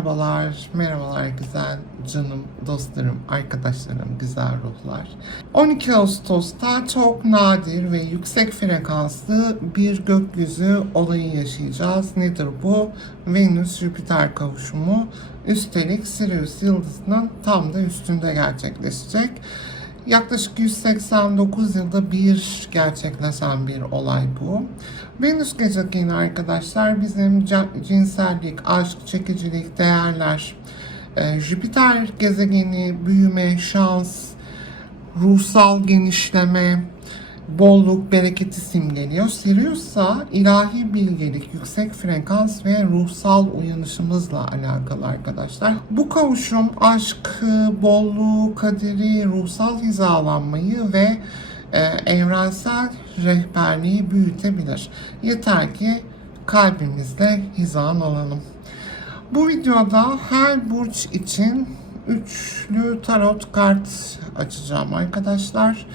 Merhabalar, merhabalar güzel canım, dostlarım, arkadaşlarım, güzel ruhlar. 12 Ağustos'ta çok nadir ve yüksek frekanslı bir gökyüzü olayı yaşayacağız. Nedir bu? Venüs-Jüpiter kavuşumu. Üstelik Sirius yıldızının tam da üstünde gerçekleşecek. Yaklaşık 189 yılda bir gerçekleşen bir olay bu. Venüs gezegeni arkadaşlar bizim cinsellik, aşk, çekicilik, değerler, e, Jüpiter gezegeni büyüme, şans, ruhsal genişleme, bolluk, bereketi simgeliyor. Sirius ise ilahi bilgelik, yüksek frekans ve ruhsal uyanışımızla alakalı arkadaşlar. Bu kavuşum aşk, bolluğu, kaderi, ruhsal hizalanmayı ve e, evrensel rehberliği büyütebilir. Yeter ki kalbimizle hizalanalım. Bu videoda her burç için üçlü tarot kart açacağım arkadaşlar.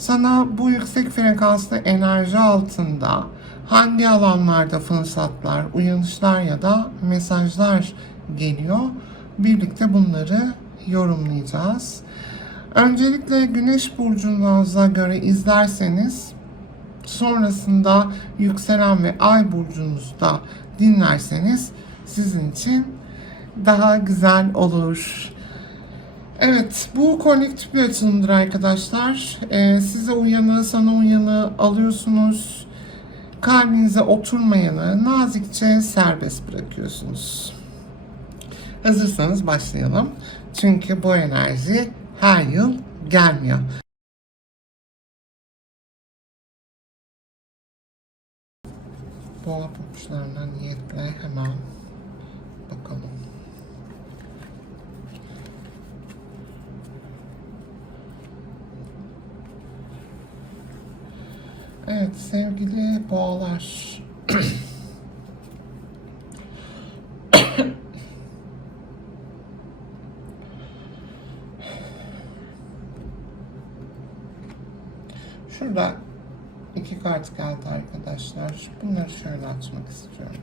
Sana bu yüksek frekanslı enerji altında hangi alanlarda fırsatlar, uyanışlar ya da mesajlar geliyor? Birlikte bunları yorumlayacağız. Öncelikle Güneş burcunuza göre izlerseniz sonrasında yükselen ve ay burcunuzda dinlerseniz sizin için daha güzel olur. Evet, bu kolektif bir açılımdır arkadaşlar. Ee, size uyanı, sana uyanı alıyorsunuz. Kalbinize oturmayanı nazikçe serbest bırakıyorsunuz. Hazırsanız başlayalım. Çünkü bu enerji her yıl gelmiyor. Boğa burçlarına niyetle hemen bakalım. Evet sevgili boğalar. Şurada iki kart geldi arkadaşlar. Bunları şöyle açmak istiyorum.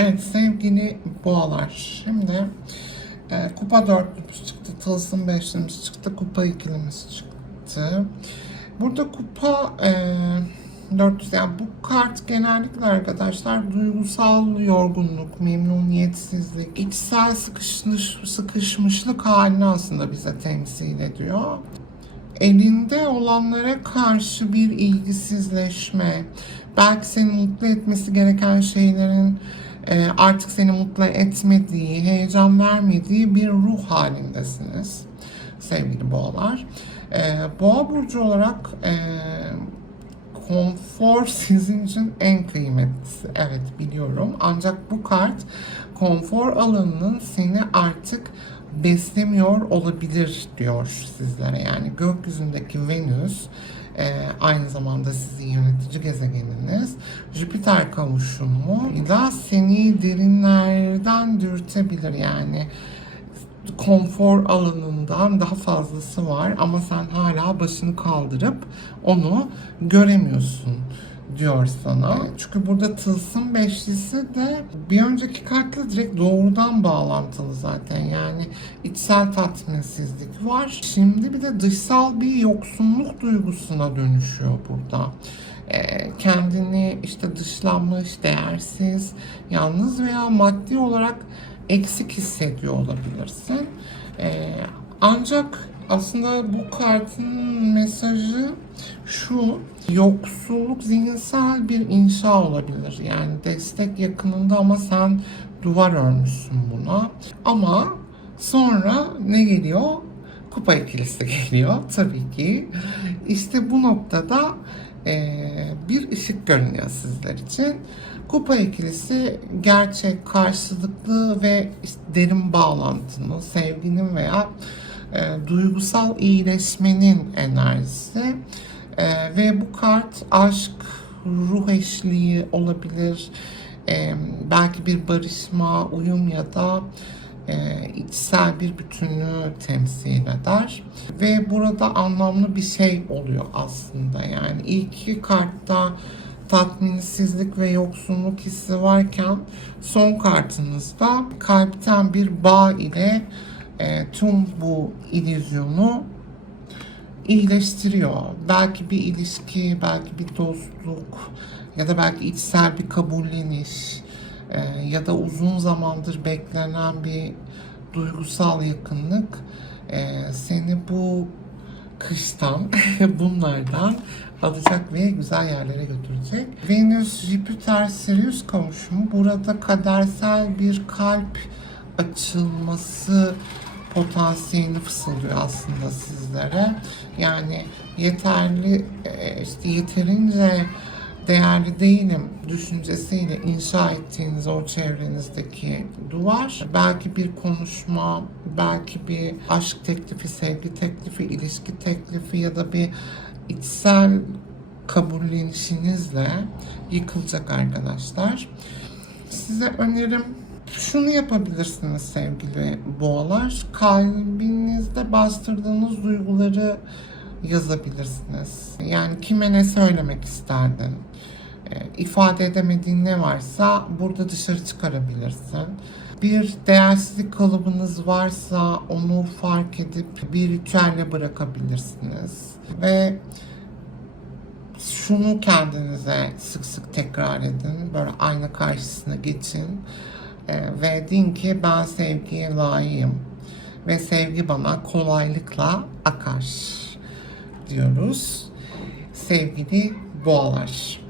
Evet sevgili boğalar. Şimdi e, kupa dörtlümüz çıktı. Tılsım beşlimiz çıktı. Kupa ikilimiz çıktı. Burada kupa e, 400 yani bu kart genellikle arkadaşlar duygusal yorgunluk, memnuniyetsizlik, içsel sıkışmış, sıkışmışlık halini aslında bize temsil ediyor elinde olanlara karşı bir ilgisizleşme, belki seni mutlu etmesi gereken şeylerin artık seni mutlu etmediği, heyecan vermediği bir ruh halindesiniz sevgili boğalar. E, boğa burcu olarak e, konfor sizin için en kıymetlisi. Evet biliyorum. Ancak bu kart konfor alanının seni artık beslemiyor olabilir diyor sizlere. Yani gökyüzündeki Venüs e, aynı zamanda sizin yönetici gezegeniniz. Jüpiter kavuşumu da seni derinlerden dürtebilir yani konfor alanından daha fazlası var ama sen hala başını kaldırıp onu göremiyorsun diyor sana. Çünkü burada tılsım beşlisi de bir önceki kartla direkt doğrudan bağlantılı zaten. Yani içsel tatminsizlik var. Şimdi bir de dışsal bir yoksunluk duygusuna dönüşüyor burada. Ee, kendini işte dışlanmış, değersiz, yalnız veya maddi olarak eksik hissediyor olabilirsin. Ee, ancak aslında bu kartın mesajı şu, yoksulluk zihinsel bir inşa olabilir. Yani destek yakınında ama sen duvar örmüşsün buna. Ama sonra ne geliyor? Kupa ikilisi geliyor tabii ki. İşte bu noktada eee, bir ışık görünüyor sizler için. Kupa ikilisi gerçek, karşılıklı ve işte derin bağlantının, sevginin veya e, duygusal iyileşmenin enerjisi. E, ve bu kart aşk, ruh eşliği olabilir. e, belki bir barışma, uyum ya da e, içsel bir bütünlüğü temsil eder. Ve burada anlamlı bir şey oluyor aslında. Yani ilk kartta tatminsizlik ve yoksunluk hissi varken son kartınızda kalpten bir bağ ile e, tüm bu illüzyonu iyileştiriyor. Belki bir ilişki, belki bir dostluk ya da belki içsel bir kabulleniş e, ya da uzun zamandır beklenen bir duygusal yakınlık e, seni bu kıştan bunlardan alacak ve güzel yerlere götürecek. Venüs Jüpiter Sirius kavuşumu burada kadersel bir kalp açılması potansiyelini fısıldıyor aslında sizlere. Yani yeterli e, işte yeterince değerli değilim düşüncesiyle inşa ettiğiniz o çevrenizdeki duvar belki bir konuşma, belki bir aşk teklifi, sevgi teklifi, ilişki teklifi ya da bir içsel kabullenişinizle yıkılacak arkadaşlar. Size önerim şunu yapabilirsiniz sevgili boğalar. Kalbinizde bastırdığınız duyguları yazabilirsiniz. Yani kime ne söylemek isterdin? E, ifade edemediğin ne varsa burada dışarı çıkarabilirsin. Bir değersizlik kalıbınız varsa onu fark edip bir ritüelle bırakabilirsiniz. Ve şunu kendinize sık sık tekrar edin. Böyle ayna karşısına geçin. E, ve deyin ki ben sevgiye layığım. Ve sevgi bana kolaylıkla akar diyoruz. Sevgili boğalar.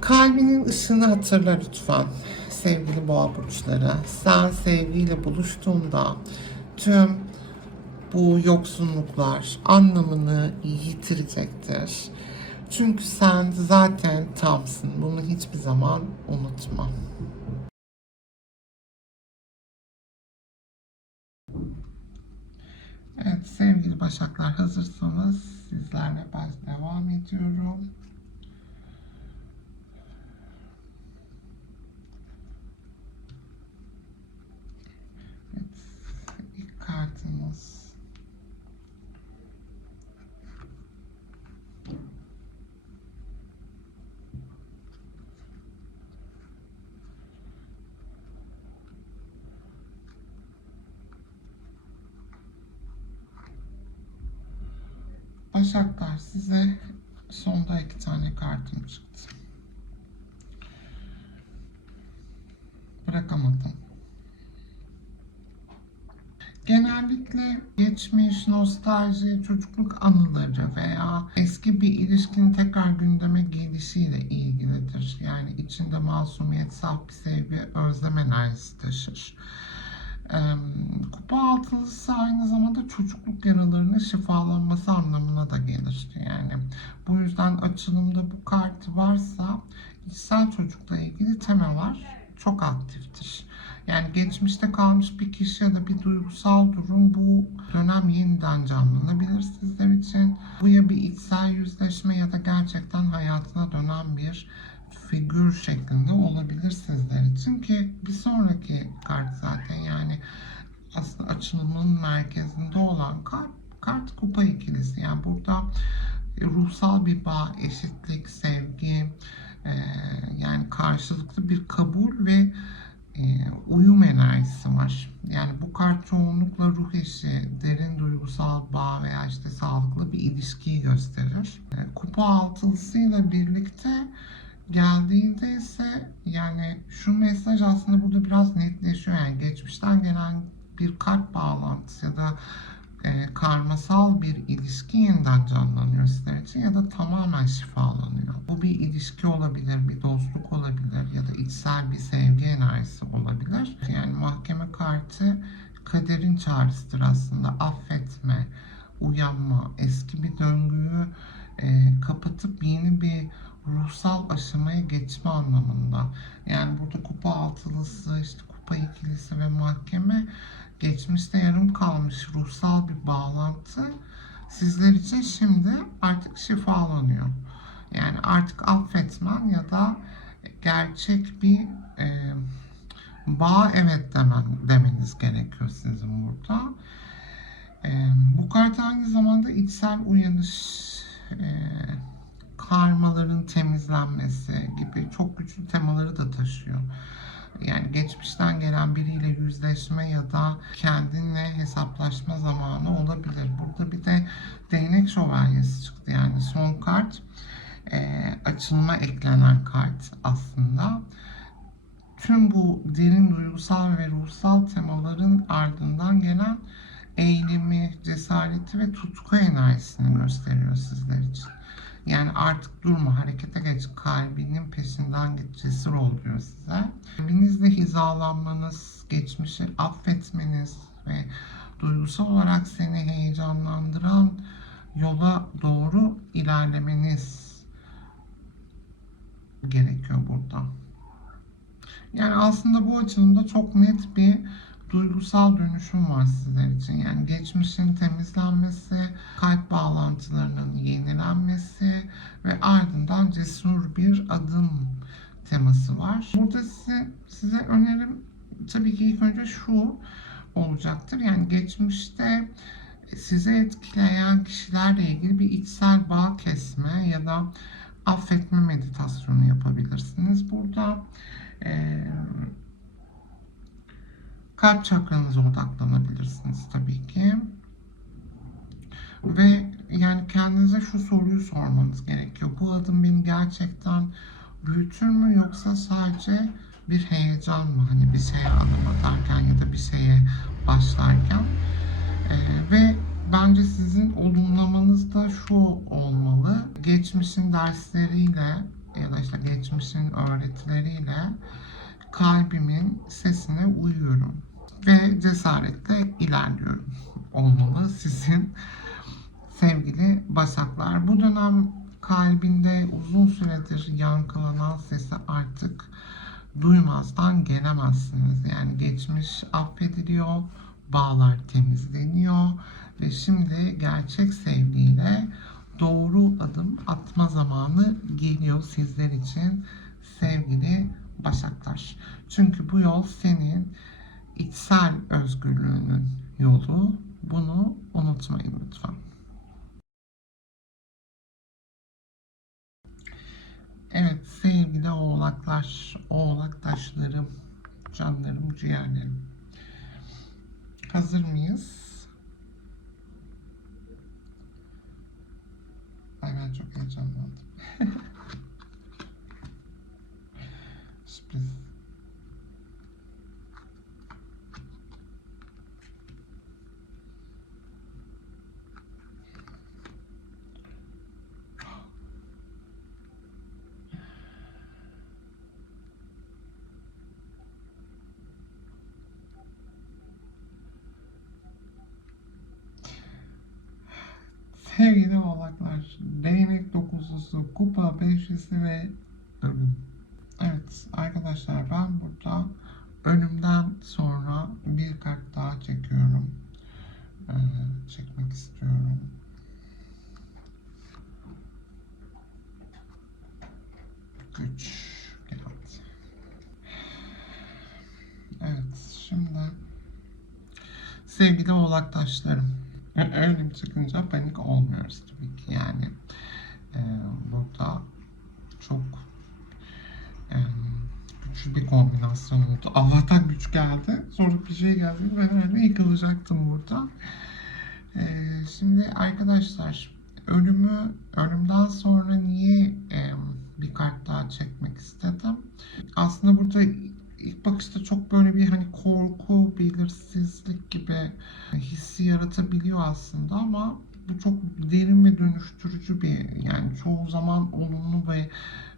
Kalbinin ışığını hatırla lütfen sevgili boğa burçları. Sen sevgiyle buluştuğunda tüm bu yoksunluklar anlamını yitirecektir. Çünkü sen zaten tamsın. Bunu hiçbir zaman unutma. Evet sevgili başaklar hazırsanız sizlerle ben devam ediyorum. Evet ilk kartımız Başaklar size sonda iki tane kartım çıktı. Bırakamadım. Genellikle geçmiş, nostalji, çocukluk anıları veya eski bir ilişkinin tekrar gündeme gelişiyle ilgilidir. Yani içinde masumiyet, saf bir sevgi, özlem enerjisi taşır. Kupa altılısı aynı zamanda çocukluk yaralarının şifalanması anlamına da gelir. Yani bu yüzden açılımda bu kart varsa içsel çocukla ilgili temalar çok aktiftir. Yani geçmişte kalmış bir kişi ya da bir duygusal durum bu dönem yeniden canlanabilir sizler için. Bu ya bir içsel yüzleşme ya da gerçekten hayatına dönen bir figür şeklinde olabilir sizler için ki bir sonraki kart zaten yani aslında açılımın merkezinde olan kart kart kupa ikilisi. Yani burada ruhsal bir bağ, eşitlik, sevgi, e, yani karşılıklı bir kabul ve e, uyum enerjisi var. Yani bu kart çoğunlukla ruh eşi, derin duygusal bağ veya işte sağlıklı bir ilişkiyi gösterir. E, kupa altılısıyla birlikte geldiğinde ise yani şu mesaj aslında burada biraz netleşiyor. Yani geçmişten gelen bir kalp bağlantısı ya da e, karmasal bir ilişki yeniden canlanıyor sizler için ya da tamamen şifalanıyor. Bu bir ilişki olabilir, bir dostluk olabilir ya da içsel bir sevgi enerjisi olabilir. Yani mahkeme kartı kaderin çağrısıdır aslında. Affetme, uyanma, eski bir döngüyü e, kapatıp yeni bir ruhsal aşamaya geçme anlamında. Yani burada kupa altılısı, işte kupa ikilisi ve mahkeme geçmişte yarım kalmış ruhsal bir bağlantı sizler için şimdi artık şifalanıyor. Yani artık affetmen ya da gerçek bir e, bağ evet demen, demeniz gerekiyor sizin burada. E, bu kart aynı zamanda içsel uyanış, e, karmaların temizlenmesi gibi çok güçlü temaları da taşıyor. Yani geçmişten gelen biriyle yüzleşme ya da kendinle hesaplaşma zamanı olabilir. Burada bir de değnek şövalyesi çıktı. Yani son kart e, açılma eklenen kart aslında. Tüm bu derin duygusal ve ruhsal temaların ardından gelen eğilimi, cesareti ve tutku enerjisini gösteriyor sizler için. Yani artık durma, harekete geç, kalbinin peşinden git, cesur ol diyor size. Kalbinizle hizalanmanız, geçmişi affetmeniz ve duygusal olarak seni heyecanlandıran yola doğru ilerlemeniz gerekiyor burada. Yani aslında bu açılımda çok net bir duygusal dönüşüm var sizler için. Yani geçmişin temizlenmesi, kalp bağlantılarının yenilenmesi cesur bir adım teması var. Burada size, size önerim tabii ki ilk önce şu olacaktır. Yani geçmişte sizi etkileyen kişilerle ilgili bir içsel bağ kesme ya da affetme meditasyonu yapabilirsiniz. Burada eee kalp çakranıza odaklanabilirsiniz tabii ki. Ve yani kendinize şu soruyu sormanız gerekiyor. Bu adım beni gerçekten büyütür mü yoksa sadece bir heyecan mı? Hani bir şeye adım atarken ya da bir şeye başlarken. Ee, ve bence sizin olumlamanız da şu olmalı. Geçmişin dersleriyle ya da işte geçmişin öğretileriyle kalbimin sesine uyuyorum ve cesaretle ilerliyorum olmalı sizin sevgili Başaklar. Bu dönem kalbinde uzun süredir yankılanan sesi artık duymazdan gelemezsiniz. Yani geçmiş affediliyor, bağlar temizleniyor ve şimdi gerçek sevgiyle doğru adım atma zamanı geliyor sizler için sevgili Başaklar. Çünkü bu yol senin içsel özgürlüğünün yolu. Bunu unutmayın lütfen. Evet sevgili oğlaklar, oğlaktaşlarım, canlarım, ciğerlerim. Hazır mıyız? Ay ben çok heyecanlandım. Sürpriz. Sevgili oğlaklar, değnek dokuzlusu, kupa beşlisi ve ölüm. Evet arkadaşlar ben burada ölümden sonra bir kart daha çekiyorum. Ee, çekmek istiyorum. Güç geldi. Evet şimdi sevgili oğlaktaşlarım ölüm çıkınca panik olmuyoruz tabii ki yani e, burada çok e, güçlü bir kombinasyon oldu. Allah'tan güç geldi. Sonra bir şey geldi. Ben herhalde yıkılacaktım burada. E, şimdi arkadaşlar ölümü ölümden sonra niye e, bir kart daha çekmek istedim? Aslında burada ilk bakışta çok böyle bir hani korku, belirsizlik gibi hissi yaratabiliyor aslında ama bu çok derin ve dönüştürücü bir yani çoğu zaman olumlu ve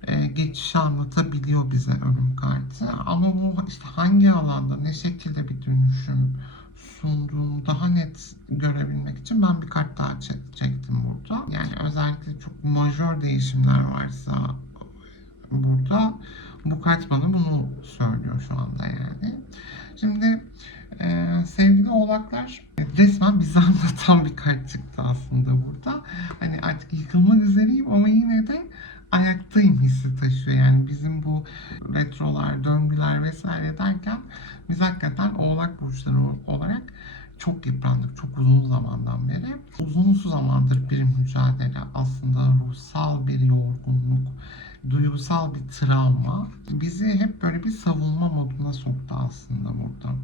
e, geçişi anlatabiliyor bize ölüm kartı. Ama bu işte hangi alanda ne şekilde bir dönüşüm sunduğunu daha net görebilmek için ben bir kart daha çek- çektim burada. Yani özellikle çok majör değişimler varsa burada bu kart bana bunu söylüyor şu anda yani. Şimdi e, sevgili oğlaklar resmen bizi anlatan bir kart çıktı aslında burada. Hani artık yıkılmak üzereyim ama yine de ayaktayım hissi taşıyor. Yani bizim bu retrolar, döngüler vesaire derken biz hakikaten oğlak burçları olarak çok yıprandık. Çok uzun zamandan beri. Uzun zamandır bir mücadele aslında ruhsal bir yorgunluk, duygusal bir travma bizi hep böyle bir savunma moduna soktu aslında burada.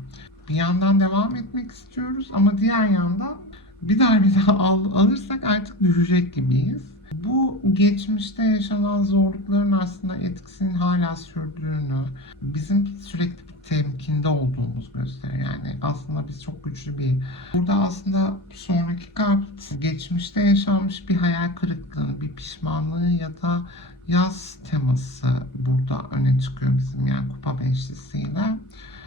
Bir yandan devam etmek istiyoruz ama diğer yandan bir darbe daha al- alırsak artık düşecek gibiyiz. Bu geçmişte yaşanan zorlukların aslında etkisinin hala sürdüğünü, bizim sürekli bir temkinde olduğumuz gösteriyor. Yani aslında biz çok güçlü bir... Burada aslında sonraki kart geçmişte yaşanmış bir hayal kırıklığı, bir pişmanlığı ya da yaz teması burada öne çıkıyor bizim yani kupa beşlisiyle.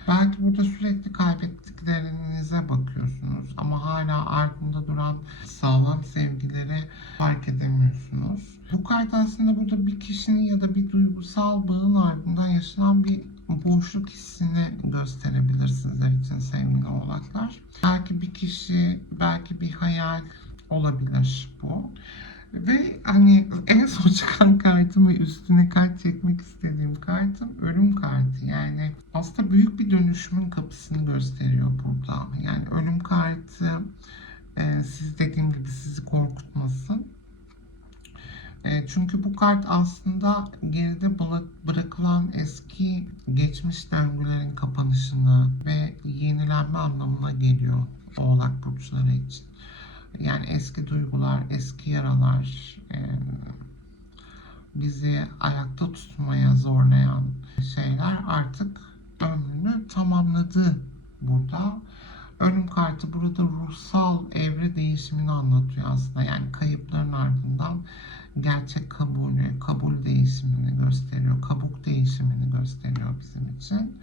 Belki burada sürekli kaybettiklerinize bakıyorsunuz ama hala ardında duran sağlam sevgileri fark edemiyorsunuz. Bu kart aslında burada bir kişinin ya da bir duygusal bağın ardından yaşanan bir boşluk hissini gösterebilir sizler için sevgili oğlaklar. Belki bir kişi, belki bir hayal olabilir bu. Ve hani en son çıkan kartım ve üstüne kart çekmek istediğim kartım ölüm kartı. Yani aslında büyük bir dönüşümün kapısını gösteriyor burada. Yani ölüm kartı e, siz dediğim gibi sizi korkutmasın. E, çünkü bu kart aslında geride bıra- bırakılan eski geçmiş döngülerin kapanışını ve yenilenme anlamına geliyor Oğlak burçları için. Yani eski duygular, eski yaralar, e, bizi ayakta tutmaya zorlayan şeyler artık ömrünü tamamladı burada. Ölüm kartı burada ruhsal evre değişimini anlatıyor aslında. Yani kayıpların ardından gerçek kabulü, kabul değişimini gösteriyor, kabuk değişimini gösteriyor bizim için.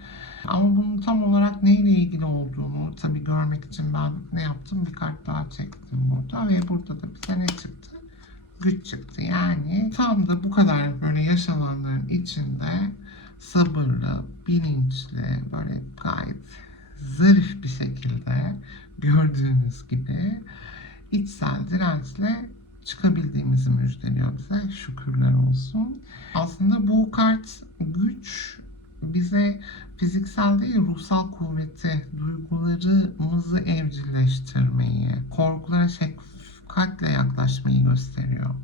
Ama bunun tam olarak neyle ilgili olduğunu tabii görmek için ben ne yaptım? Bir kart daha çektim burada ve burada da bize ne çıktı? Güç çıktı. Yani tam da bu kadar böyle yaşananların içinde sabırlı, bilinçli, böyle gayet zarif bir şekilde gördüğünüz gibi içsel dirençle çıkabildiğimizi müjdeliyor bize. Şükürler olsun. Aslında bu kart güç bize fiziksel değil ruhsal kuvveti, duygularımızı evcilleştirmeyi, korkulara şefkatle yaklaşmayı gösteriyor,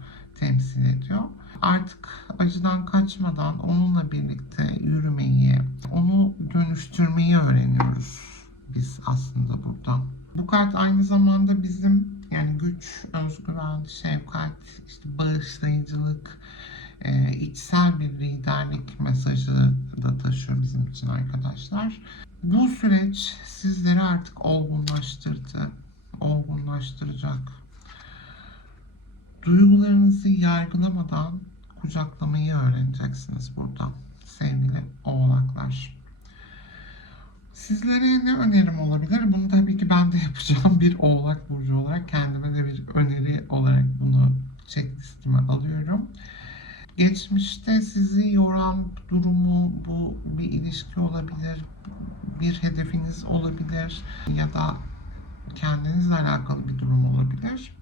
temsil ediyor. Artık acıdan kaçmadan onunla birlikte yürümeyi, onu dönüştürmeyi öğreniyoruz biz aslında burada. Bu kart aynı zamanda bizim yani güç, özgüven, şefkat, işte bağışlayıcılık, e, içsel bir liderlik mesajı da taşıyor bizim için arkadaşlar. Bu süreç sizleri artık olgunlaştırdı, olgunlaştıracak. Duygularınızı yargılamadan kucaklamayı öğreneceksiniz burada sevgili oğlaklar. Sizlere ne önerim olabilir? Bunu tabii ki ben de yapacağım bir oğlak burcu olarak kendime de bir öneri olarak bunu checklistime alıyorum. Geçmişte sizi yoran durumu bu bir ilişki olabilir, bir hedefiniz olabilir ya da kendinizle alakalı bir durum olabilir.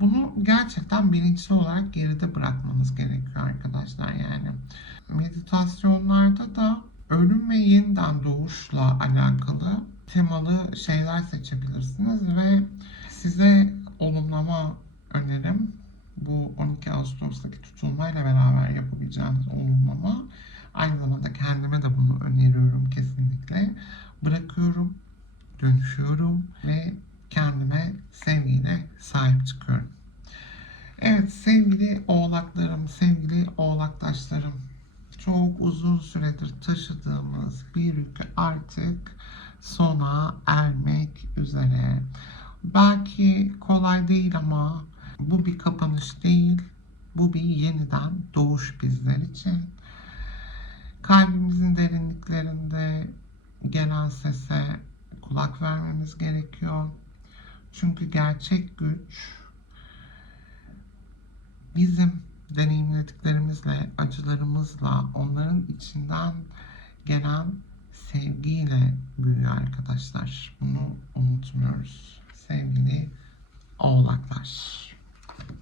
Bunu gerçekten bilinçli olarak geride bırakmanız gerekiyor arkadaşlar yani. Meditasyonlarda da ölüm ve yeniden doğuşla alakalı temalı şeyler seçebilirsiniz ve size olumlama önerim bu 12 Ağustos'taki tutulmayla beraber yapabileceğiniz olumlama. Aynı zamanda kendime de bunu öneriyorum kesinlikle. Bırakıyorum, dönüşüyorum ve kendime sevgiyle sahip çıkıyorum. Evet sevgili oğlaklarım, sevgili oğlaktaşlarım. Çok uzun süredir taşıdığımız bir yükü artık sona ermek üzere. Belki kolay değil ama bu bir kapanış değil. Bu bir yeniden doğuş bizler için. Kalbimizin derinliklerinde gelen sese kulak vermemiz gerekiyor. Çünkü gerçek güç bizim deneyimlediklerimizle, acılarımızla, onların içinden gelen sevgiyle büyüyor arkadaşlar. Bunu unutmuyoruz sevgili oğlaklar.